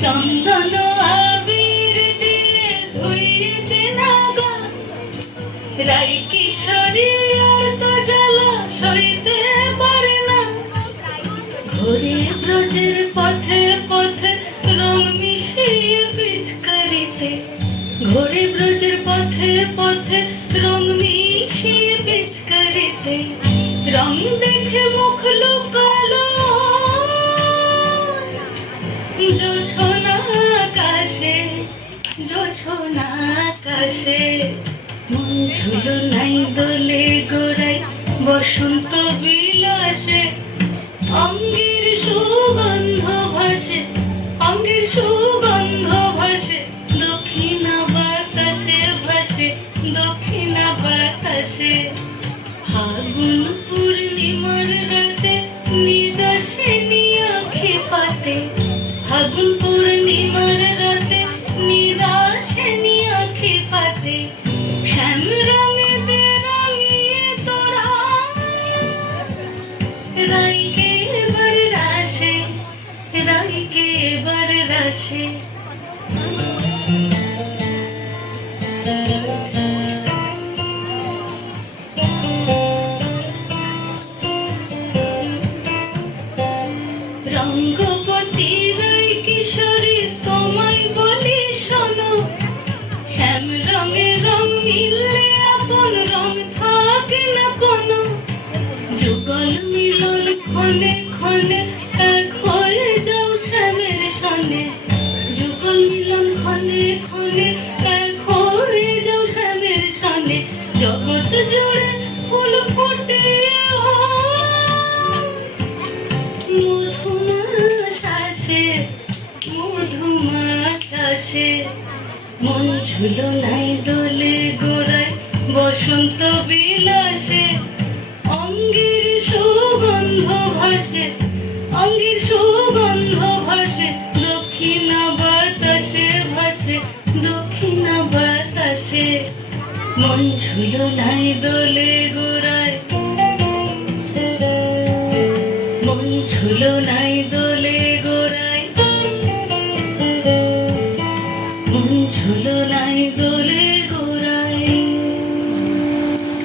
চন্দন আবির দিয়ে ধুইতে নাগা রাই কিশোরী আর তো জ্বালা সইতে পারে না। ঘুরে ব্রজের পথে পথে রং মিশিয়ে পিচকারিতে, ঘুরে ব্রজের পথে পথে রং মিশিয়ে পিচকারিতে, রং দেখে মুখ লুকালো জোছনা আকাশে, জোছনা আকাশে। মন ঝুলো নাই দোলে গোড়ায় বসন্ত বিলাসে, অঙ্গের সুগন্ধ ভাসে, অঙ্গের সুগন্ধ ভাসে, দক্ষিণা বাতাসে ভাসে, দক্ষিণা বাতাসে। ফাগুন পূর্ণিমার রাতে নিদাসিনী আঁখি পাতে, ফাগুন পূর্ণিমার রাতে নিদাসিনী আঁখি পাতে। শ্যাম রঙে রাঙিয়ে তোরা রাইকে এবার রাশে, রাইকে এবার রাশে। রঙ্গবতী রাই কিশোরী তোমায় বলি শোনো, শ্যাম রঙে রং মিললে আপন রং থাকে না কোনো। যুগল মিলন ক্ষণে ক্ষণে এক হয়ে যাও শ্যামের সনে, যুগল মিলন ক্ষণে ক্ষণে এক হয়ে যাও শ্যামের সনে। জগৎ জুড়ে ফুল ফুটে মধুমাশাসে, মধুমাশাসে। মন ঝুলো নাই দোলে গোড়ায় বসন্ত বিলাসে, অঙ্গের সুগন্ধ ভাসে, অঙ্গের সুগন্ধ ভাসে, দক্ষিণা বাতাসে ভাসে, দক্ষিণা বাতাসে। মন ঝুলো নাই দোলে গোড়ায়, মন ঝুলো নাই দোলে